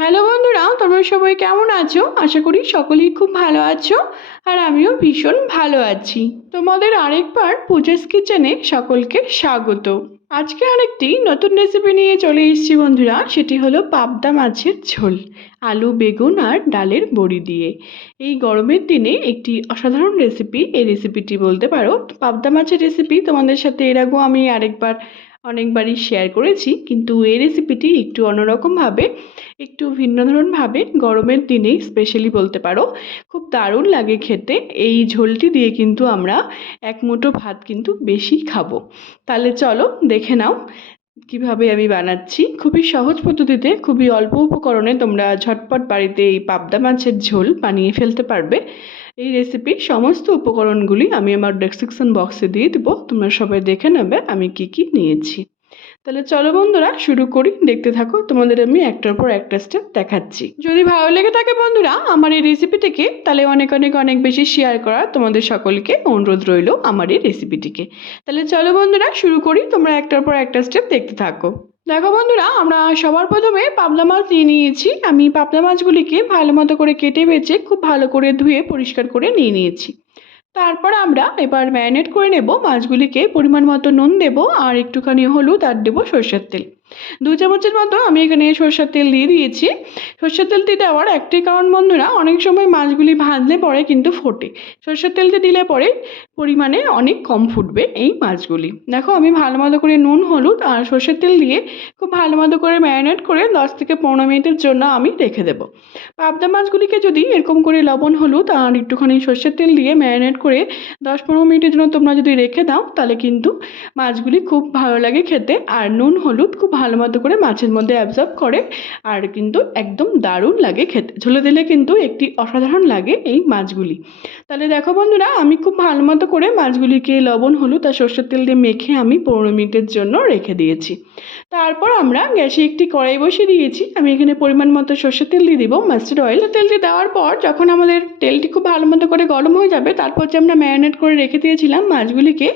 Hello বন্ধুরা, তোমরা সবাই কেমন আছো? আশা করি সকলেই খুব ভালো আছো। আর আমিও ভীষণ ভালো আছি। তোমাদের আরেকবার পূজাস কিচেনে সকলকে স্বাগত। আজকে আরেকটি নতুন রেসিপি নিয়ে চলে এসেছি বন্ধুরা। সেটি হলো পাবদা মাছের ঝোল, আলু বেগুন আর ডালের বড়ি দিয়ে। এই গরমের দিনে একটি অসাধারণ রেসিপি। এই রেসিপিটি বলতে পারো পাবদা মাছের রেসিপি তোমাদের সাথে এর আগেও আমি অনেকবারই শেয়ার করেছি, কিন্তু এই রেসিপিটি একটু অন্যরকমভাবে, একটু ভিন্ন ধরনভাবে গরমের দিনেই স্পেশালি বলতে পারো খুব দারুণ লাগে খেতে। এই ঝোলটি দিয়ে কিন্তু আমরা এক মুঠো ভাত কিন্তু বেশি খাবো। তাহলে চলো দেখে নাও কিভাবে আমি বানাচ্ছি। খুবই সহজ পদ্ধতিতে, খুবই অল্প উপকরণে তোমরা ঝটপট বাড়িতে এই পাবদা মাছের ঝোল বানিয়ে ফেলতে পারবে। এই রেসিপির সমস্ত উপকরণগুলি আমি আমার ডেসক্রিপশন বক্সে দিয়ে দেবো, তোমরা সবাই দেখে নেবে আমি কি কি নিয়েছি। তাহলে চলো বন্ধুরা শুরু করি, দেখতে থাকো। তোমাদের আমি একটার পর একটা স্টেপ দেখাচ্ছি। যদি ভালো লেগে থাকে বন্ধুরা আমার এই রেসিপিটিকে, তাহলে অনেক অনেক অনেক বেশি শেয়ার করার তোমাদের সকলকে অনুরোধ রইল আমার এই রেসিপিটিকে। তাহলে চলো বন্ধুরা শুরু করি, তোমরা একটার পর একটা স্টেপ দেখতে থাকো। দেখো বন্ধুরা, আমরা সবার প্রথমে পাবদা মাছ নিয়ে নিয়েছি। আমি পাবদা মাছগুলিকে ভালো মতো করে কেটে বেছে খুব ভালো করে ধুয়ে পরিষ্কার করে নিয়ে নিয়েছি। তারপর আমরা এবার ম্যারিনেট করে নেব মাছগুলিকে। পরিমাণ মতো নুন দেব আর একটুখানি হলুদ আর দেবো সরষের তেল। 2 চামচের মতো আমি এখানে সরষের তেল দিয়ে দিয়েছি। সরষের তেলটি দেওয়ার একটাই কারণ বন্ধুরা, অনেক সময় মাছগুলি ভাজলে পরে কিন্তু ফোটে। সরষের তেলটি দিলে পরে পরিমাণে অনেক কম ফুটবে এই মাছগুলি। দেখো আমি ভালো মতো করে নুন হলুদ আর সরষের তেল দিয়ে খুব ভালো মতো করে ম্যারিনেট করে 10 থেকে 15 মিনিটের জন্য আমি রেখে দেবো। পাবদা মাছগুলিকে যদি এরকম করে লবণ হলুদ আর একটুখানি সরষের তেল দিয়ে ম্যারিনেট করে 10-15 মিনিটের জন্য তোমরা যদি রেখে দাও, তাহলে কিন্তু মাছগুলি খুব ভালো লাগে খেতে। আর নুন হলুদ খুব ভালো মতো করে মাছের মধ্যে অ্যাবজর্ব করে, আর কিন্তু একদম দারুণ লাগে খেতে। ঝোলে দিলে কিন্তু একটি অসাধারণ লাগে এই মাছগুলি। তাহলে দেখো বন্ধুরা, আমি খুব ভালো মতো করে মাছগুলিকে লবণ হলুদ আর সরষের তেল দিয়ে মেখে আমি 15 মিনিটের জন্য রেখে দিয়েছি। তারপর আমরা গ্যাসে একটি কড়াই বসিয়ে দিয়েছি। আমি এখানে পরিমাণ মতো সরষের তেল দিয়ে দিব, মাস্টার্ড অয়েল। তেলটি দেওয়ার পর যখন আমাদের তেলটি খুব ভালো মতো করে গরম হয়ে যাবে, তারপর যে আমরা ম্যারিনেট করে রেখে দিয়েছিলাম মাছগুলিকে,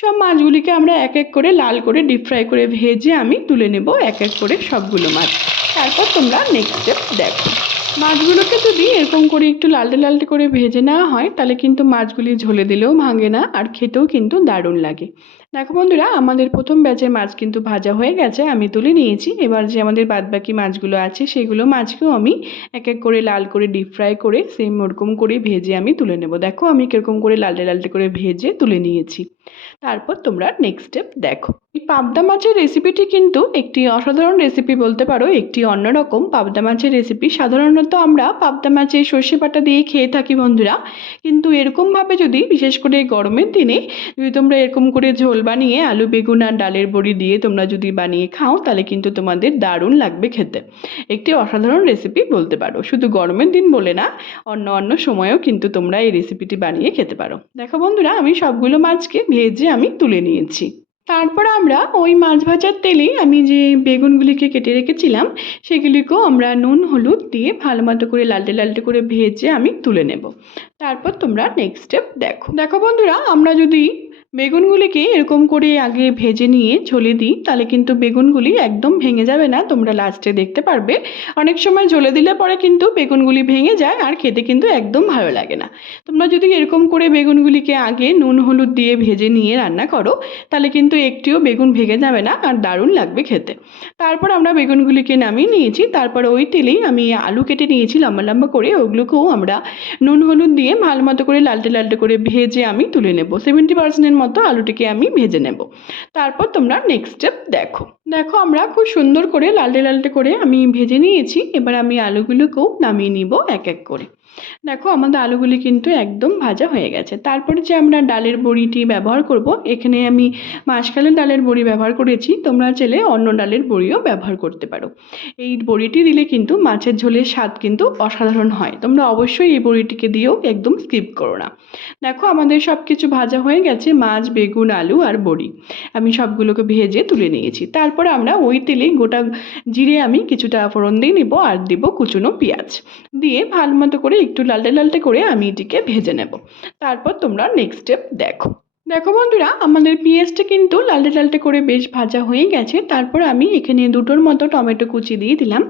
সব মাছগুলিকে আমরা এক এক করে লাল করে ডিপ ফ্রাই করে ভেজে আমি তুলে নেব এক এক করে সবগুলো মাছ। তারপর তোমরা নেক্সট স্টেপ দেখো। মাছগুলোকে যদি এরকম করে একটু লালটে লালটে করে ভেজে নেওয়া হয়, তাহলে কিন্তু মাছগুলি ঝোলে দিলেও ভাঙে না আর খেতেও কিন্তু দারুণ লাগে। দেখো বন্ধুরা, আমাদের প্রথম ব্যাচের মাছ কিন্তু ভাজা হয়ে গেছে, আমি তুলে নিয়েছি। এবার যে আমাদের বাদবাকি মাছগুলো আছে সেগুলো মাছকেও আমি এক এক করে লাল করে ডিপ ফ্রাই করে সেম ওরকম করে ভেজে আমি তুলে নেব। দেখো আমি কীরকম করে লালটে লালটে করে ভেজে তুলে নিয়েছি। তারপর তোমরা নেক্সট স্টেপ দেখো। এই পাবদা মাছের রেসিপিটি কিন্তু একটি অসাধারণ রেসিপি বলতে পারো, একটি অন্যরকম পাবদা মাছের রেসিপি। সাধারণত আমরা পাবদা মাছে সর্ষে বাটা দিয়ে খেয়ে থাকি বন্ধুরা, কিন্তু এরকমভাবে যদি বিশেষ করে গরমের দিনে যদি তোমরা এরকম করে ঝোল বানিয়ে আলু বেগুন আর ডালের বড়ি দিয়ে তোমরা যদি বানিয়ে খাও, তাহলে কিন্তু তোমাদের দারুণ লাগবে খেতে। একটি অসাধারণ রেসিপি বলতে পারো। শুধু গরমের দিন বলে না, অন্য অন্য সময়েও কিন্তু তোমরা এই রেসিপিটি বানিয়ে খেতে পারো। দেখো বন্ধুরা, আমি সবগুলো মাছকে ভেজে আমি তুলে নিয়েছি। তারপর আমরা ওই মাছ ভাজার তেলেই আমি যে বেগুনগুলিকে কেটে রেখেছিলাম সেগুলিকেও আমরা নুন হলুদ দিয়ে ভালো মতো করে লালটে লালটে করে ভেজে আমি তুলে নেব। তারপর তোমরা নেক্সট স্টেপ দেখো। দেখো বন্ধুরা, আমরা যদি বেগুনগুলিকে এরকম করে আগে ভেজে নিয়ে ঝোলে দিই, তাহলে কিন্তু বেগুনগুলি একদম ভেঙে যাবে না। তোমরা লাস্টে দেখতে পারবে অনেক সময় ঝোলে দিলে পরে কিন্তু বেগুনগুলি ভেঙে যায় আর খেতে কিন্তু একদম ভালো লাগে না। তোমরা যদি এরকম করে বেগুনগুলিকে আগে নুন হলুদ দিয়ে ভেজে নিয়ে রান্না করো, তাহলে কিন্তু একটিও বেগুন ভেঙে যাবে না আর দারুণ লাগবে খেতে। তারপর আমরা বেগুনগুলিকে নামিয়ে নিয়েছি। তারপর ওই তেলেই আমি আলু কেটে নিয়েছি লম্বা লম্বা করে, ওগুলোকেও আমরা নুন হলুদ দিয়ে ভালো মতো করে লালটে লালটে করে ভেজে আমি তুলে নেব। 70% মতো আলুটিকে আমি ভেজে নেব। তারপর তোমরা নেক্সট স্টেপ দেখো। দেখো আমরা খুব সুন্দর করে লালটে লালটে করে আমি ভেজে নিয়েছি। এবার আমি আলুগুলোকেও নামিয়ে নিব এক এক করে। দেখো আমাদের আলুগুলি কিন্তু একদম ভাজা হয়ে গেছে। তারপরে যে আমরা ডালের বড়িটি ব্যবহার করব, এখানে আমি মাসকালের ডালের বড়ি ব্যবহার করেছি। তোমরা চাইলে অন্য ডালের বড়িও ব্যবহার করতে পারো। এই বড়িটি দিলে কিন্তু মাছের ঝোলের স্বাদ কিন্তু অসাধারণ হয়। তোমরা অবশ্যই এই বড়িটিকে দিয়েও একদম স্কিপ করো না। দেখো আমাদের সব কিছু ভাজা হয়ে গেছে, মাছ বেগুন আলু আর বড়ি আমি সবগুলোকে ভেজে তুলে নিয়েছি। তারপরে আমরা ওই তেলেই গোটা জিরে আমি কিছুটা ফোড়ন দিয়ে নিব আর দিব কুচনো পেঁয়াজ দিয়ে ভালো মতো করে একটু লালটে লালটে করে আমি এটিকে ভেজে নেব। তারপর তোমরা নেক্সট স্টেপ দেখো। দেখো বন্ধুরা, আমাদের পেঁয়াজটা কিন্তু লালটে লালটে করে বেশ ভাজা হয়ে গেছে। তারপর আমি এখানে দুটোর মতো টমেটো কুচি দিয়ে দিলাম।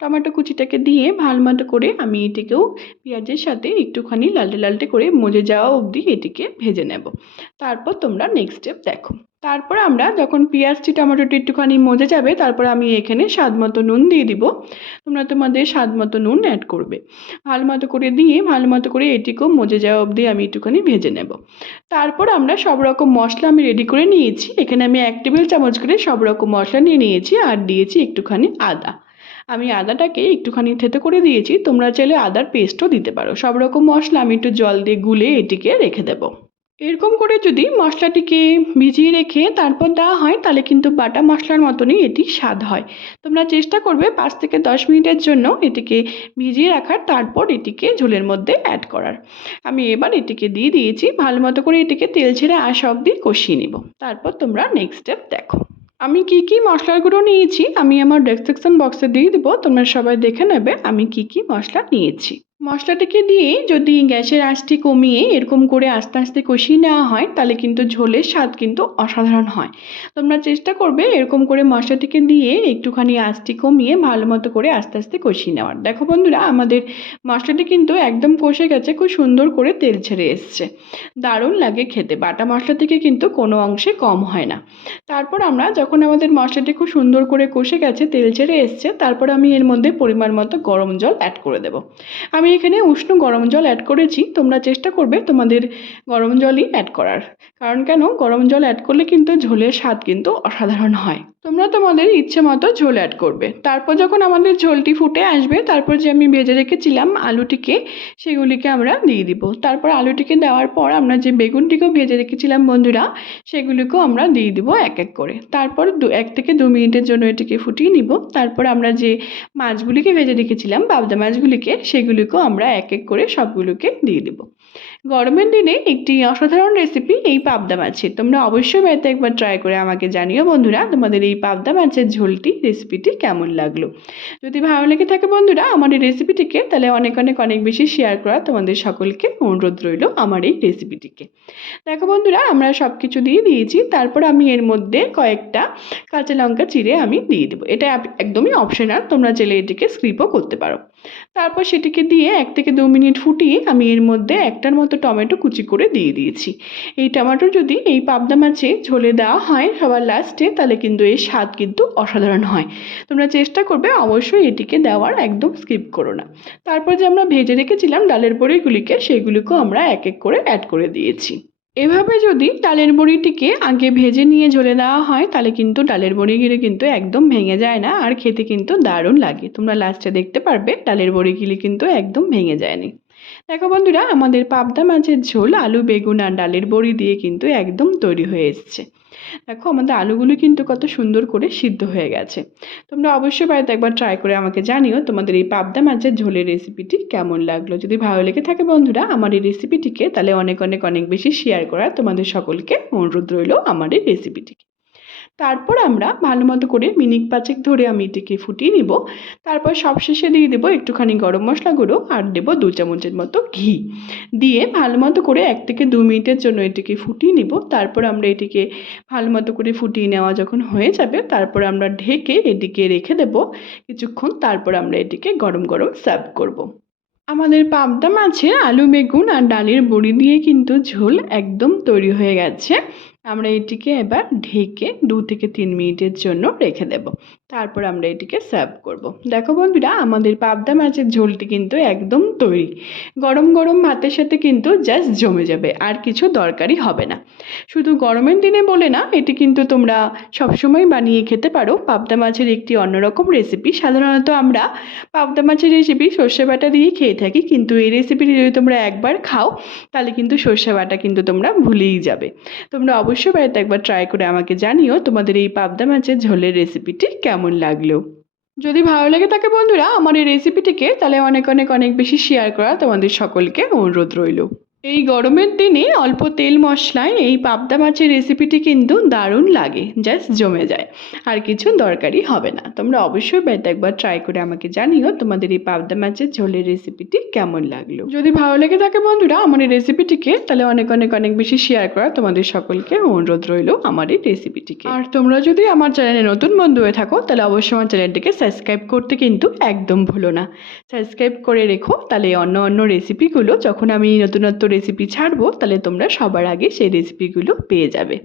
টমেটো কুচিটাকে দিয়ে ভালো মতো করে আমি এটিকেও পেঁয়াজের সাথে একটুখানি লালটে লালটে করে মজে যাওয়া অবধি এটিকে ভেজে নেব। তারপর তোমরা নেক্সট স্টেপ দেখো। তারপর আমরা যখন পেঁয়াজটি টমেটোটি একটুখানি মজে যাবে, তারপর আমি এখানে স্বাদ মতো নুন দিয়ে দিব। তোমরা তোমাদের স্বাদ মতো নুন অ্যাড করবে। ভালো মতো করে দিয়ে ভালো মতো করে এটিকেও মজে যাওয়া অবধি আমি একটুখানি ভেজে নেব। তারপর আমরা সব রকম মশলা আমি রেডি করে নিয়েছি। এখানে আমি 1 টেবিল চামচ করে সব রকম মশলা নিয়ে নিয়েছি আর দিয়েছি একটুখানি আদা। আমি আদাটাকে একটুখানি থেতো করে দিয়েছি, তোমরা চাইলে আদার পেস্টও দিতে পারো। সব রকম মশলা আমি একটু জল দিয়ে গুলে এটিকে রেখে দেবো। এরকম করে যদি মশলাটিকে ভিজিয়ে রেখে তারপর দেওয়া হয় তাহলে কিন্তু বাটা মশলার মতনই এটি স্বাদ হয়। তোমরা চেষ্টা করবে 5 থেকে 10 মিনিটের জন্য এটিকে ভিজিয়ে রাখার, তারপর এটিকে ঝোলের মধ্যে অ্যাড করার। আমি এবার এটিকে দিয়ে দিয়েছি, ভালো মতো করে এটিকে তেল ছেড়ে আসা অবধি কষিয়ে নিব। তারপর তোমরা নেক্সট স্টেপ দেখো। আমি কি কি মশলার গুঁড়ো নিয়েছি আমি আমার ডেসক্রিপশন বক্সে দিয়ে দেবো, তোমরা সবাই দেখে নেবে আমি কি কি মশলা নিয়েছি। মশলাটাকে দিয়ে যদি গ্যাসের আঁচটি কমিয়ে এরকম করে আস্তে আস্তে কষিয়ে নেওয়া হয় তাহলে কিন্তু ঝোলের স্বাদ কিন্তু অসাধারণ হয়। তোমরা চেষ্টা করবে এরকম করে মশলাটিকে দিয়ে একটুখানি আঁচটি কমিয়ে ভালো মতো করে আস্তে আস্তে কষিয়ে নেওয়ার। দেখো বন্ধুরা, আমাদের মশলাটি কিন্তু একদম কষে গেছে, খুব সুন্দর করে তেল ছেড়ে এসছে, দারুণ লাগে খেতে। বাটা মশলা থেকে কিন্তু কোনো অংশে কম হয় না। তারপর আমরা যখন আমাদের মশলাটি খুব সুন্দর করে কষে গেছে, তেল ছেড়ে এসছে, তারপর আমি এর মধ্যে পরিমাণ মতো গরম জল অ্যাড করে দেবো। আমি এখানে উষ্ণ গরম জল অ্যাড করেছি, তোমরা চেষ্টা করবে তোমাদের গরম জলই অ্যাড করার। কারণ কেন, গরম জল অ্যাড করলে কিন্তু ঝোলের স্বাদ কিন্তু অসাধারণ হয়। তোমরা তোমাদের ইচ্ছে মতো ঝোল অ্যাড করবে। তারপর যখন আমাদের ঝোলটি ফুটে আসবে, তারপর যে আমি ভেজে রেখেছিলাম আলুটিকে সেগুলিকে আমরা দিয়ে দিব। তারপর আলুটিকে দেওয়ার পর আমরা যে বেগুনটিকেও ভেজে রেখেছিলাম বন্ধুরা, সেগুলিকেও আমরা দিয়ে দিব এক এক করে। তারপর 1 থেকে 2 মিনিটের জন্য এটিকে ফুটিয়ে নিব। তারপর আমরা যে মাছগুলিকে ভেজে রেখেছিলাম পাবদা মাছগুলিকে, সেগুলিকেও আমরা এক এক করে সবগুলোকে দিয়ে দেব। গরমের দিনে একটি অসাধারণ রেসিপি এই পাবদা মাছের। তোমরা অবশ্যই বাড়িতে একবার ট্রাই করে আমাকে জানিও বন্ধুরা তোমাদের এই পাবদা মাছের ঝোলটি রেসিপিটি কেমন লাগলো। যদি ভালো লেগে থাকে বন্ধুরা আমার এই রেসিপিটিকে, তাহলে অনেক অনেক অনেক বেশি শেয়ার করা তোমাদের সকলকে অনুরোধ রইল আমার এই রেসিপিটিকে। দেখো বন্ধুরা, আমরা সব কিছু দিয়ে দিয়েছি। তারপর আমি এর মধ্যে কয়েকটা কাঁচা লঙ্কা চিড়ে আমি দিয়ে দেবো। এটা একদমই অপশনাল, তোমরা চাইলে এটিকে স্কিপও করতে পারো। তারপর সেটিকে দিয়ে 1 থেকে 2 মিনিট ফুটিয়ে আমি এর মধ্যে একটার মতো টমেটো কুচি করে দিয়ে দিয়েছি। এই টমেটো যদি এই পাবদা মাছে ঝোলে দেওয়া হয় সবার লাস্টে, তাহলে কিন্তু এর স্বাদ কিন্তু অসাধারণ হয়। তোমরা চেষ্টা করবে অবশ্যই এটিকে দেওয়ার, একদম স্কিপ করো না। তারপর যে আমরা ভেজে রেখেছিলাম ডালের বড়িগুলিকে, সেগুলিকেও আমরা এক এক করে অ্যাড করে দিয়েছি। এভাবে যদি ডালের বড়িটিকে আগে ভেজে নিয়ে ঝোলে দেওয়া হয় তাহলে কিন্তু ডালের বড়িগুলি কিন্তু একদম ভেঙে যায় না, আর খেতে কিন্তু দারুণ লাগে। তোমরা লাস্টে দেখতে পারবে ডালের বড়িগুলি কিন্তু একদম ভেঙে যায়নি। দেখো বন্ধুরা, আমাদের পাবদা মাছের ঝোল আলু বেগুন আর ডালের বড়ি দিয়ে কিন্তু একদম তৈরি হয়ে এসছে। দেখো আমাদের আলুগুলো কিন্তু কত সুন্দর করে সিদ্ধ হয়ে গেছে। তোমরা অবশ্যই বাড়িতে একবার ট্রাই করে আমাকে জানিও তোমাদের এই পাবদা মাছের ঝোলের রেসিপিটি কেমন লাগলো। যদি ভালো লেগে থাকে বন্ধুরা আমার এই রেসিপিটিকে, তাহলে অনেক অনেক অনেক বেশি শেয়ার করার তোমাদের সকলকে অনুরোধ রইল আমার এই রেসিপিটিকে। তারপর আমরা ভালো মতো করে মিনিট 5 ধরে আমি এটিকে ফুটিয়ে নিব। তারপর সবশেষে দিয়ে দেবো একটুখানি গরম মশলা গুঁড়ো আর দেবো 2 চামচের মতো ঘি। দিয়ে ভালো মতো করে 1 থেকে 2 মিনিটের জন্য এটিকে ফুটিয়ে নিব। তারপর আমরা এটিকে ভালো মতো করে ফুটিয়ে নেওয়া যখন হয়ে যাবে, তারপর আমরা ঢেকে এটিকে রেখে দেব কিছুক্ষণ। তারপর আমরা এটিকে গরম গরম সার্ভ করব। আমাদের পাবদা মাছের আলু বেগুন আর ডালের বড়ি দিয়ে কিন্তু ঝোল একদম তৈরি হয়ে গেছে। আমরা এটিকে এবার ঢেকে 2 থেকে 3 মিনিটের জন্য রেখে দেব। তারপর আমরা এটিকে সার্ভ করব। দেখো বন্ধুরা, আমাদের পাবদা মাছের ঝোলটি কিন্তু একদম তৈরি। গরম গরম ভাতের সাথে কিন্তু জাস্ট জমে যাবে, আর কিছু দরকারই হবে না। শুধু গরমের দিনে বলে না, এটি কিন্তু তোমরা সবসময় বানিয়ে খেতে পারো। পাবদা মাছের একটি অন্যরকম রেসিপি। সাধারণত আমরা পাবদা মাছের রেসিপি সর্ষে বাটা দিয়ে খেয়ে থাকি, কিন্তু এই রেসিপিটি যদি তোমরা একবার খাও তাহলে কিন্তু সর্ষে বাটা কিন্তু তোমরা ভুলেই যাবে। তোমরা অবশ্যই বাড়িতে একবার ট্রাই করে আমাকে জানিও তোমাদের এই পাবদা মাছের ঝোলের রেসিপিটি কেমন লাগলো। যদি ভালো লেগে থাকে বন্ধুরা আমার এই রেসিপিটিকে, তাহলে অনেক অনেক অনেক বেশি শেয়ার করা তোমাদের সকলকে অনুরোধ রইল। এই গরমের দিনে অল্প তেল মশলায় এই পাবদা মাছের রেসিপিটি কিন্তু দারুণ লাগে, জাস্ট জমে যায়, আর কিছু দরকারই হবে না। তোমরা অবশ্যই বাড়িতে একবার ট্রাই করে আমাকে জানিও তোমাদের এই পাবদা মাছের ঝোলের রেসিপিটি কেমন লাগলো। যদি ভালো লেগে থাকে বন্ধুরা আমার এই রেসিপিটিকে, তাহলে অনেক অনেক অনেক বেশি শেয়ার করা তোমাদের সকলকে অনুরোধ রইল আমার এই রেসিপিটিকে। আর তোমরা যদি আমার চ্যানেলে নতুন বন্ধু হয়ে থাকো তাহলে অবশ্যই আমার চ্যানেলটিকে সাবস্ক্রাইব করতে কিন্তু একদম ভুলো না। সাবস্ক্রাইব করে রেখো, তাহলে অন্য অন্য রেসিপিগুলো যখন আমি নতুনত্ব রেসিপি ছাড়বো তাহলে তোমরা সবার আগে সেই রেসিপিগুলো পেয়ে যাবে।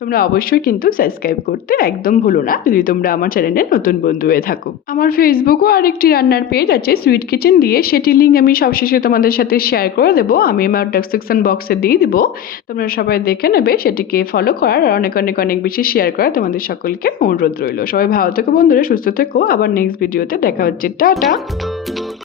তোমরা অবশ্যই কিন্তু সাবস্ক্রাইব করতে একদম ভুলো না যদি তোমরা আমার চ্যানেলে নতুন বন্ধু হয়ে থাকো। আমার ফেসবুকও আরেকটি রান্নার পেজ আছে সুইট কিচেন দিয়ে, সেটির লিঙ্ক আমি সবশেষে তোমাদের সাথে শেয়ার করে দেবো, আমি আমার ডেসক্রিপশন বক্সে দিয়ে দিব। তোমরা সবাই দেখে নেবে, সেটিকে ফলো করার আর অনেক অনেক অনেক বেশি শেয়ার করা তোমাদের সকলকে অনুরোধ রইল। সবাই ভালো থেকো বন্ধুরা, সুস্থ থেকো, আবার নেক্সট ভিডিওতে দেখা হচ্ছে, টাটা।